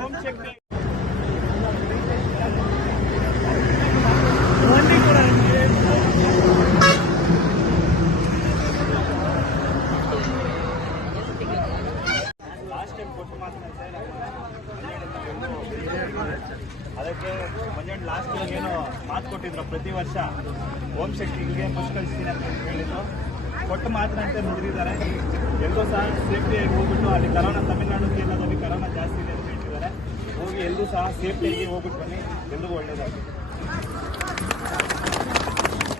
ఓం శక్తి ಅದಕ್ಕೆ ಮಂಜಣ್ಣ ಲಾಸ್ಟ್ ಏನೋ ಮಾತು ಕೊಟ್ಟಿದ್ರು ಪ್ರತಿ ವರ್ಷ ಓಂ ಶಕ್ತಿಗೆ ಪುಷ್ಕರಿಸ್ತೀನಿ ಅಂತ ಹೇಳಿದ್ರು. ಕೊಟ್ಟು ಮಾತ್ರ ಅಂತ ನುಡಿದಿದ್ದಾರೆ. ಎಲ್ಲರೂ ಸಹ ಸೇಫ್ಟಿಯಾಗಿ ಹೋಗ್ಬಿಟ್ಟು ಅಲ್ಲಿ ಕರೋನಾ ತಮಿಳುನಾಡು ಕೇರಳದಲ್ಲಿ ಕರೋನಾ ಜಾಸ್ತಿ ಇದೆ ಅಂತ ಹೇಳ್ತಿದ್ದಾರೆ. ಹೋಗಿ ಎಲ್ಲರೂ ಸಹ ಸೇಫ್ಟಿಯಾಗಿ ಹೋಗ್ಬಿಟ್ಟು ಬನ್ನಿ, ಎಲ್ರಿಗೂ ಒಳ್ಳೇದಾಗುತ್ತೆ.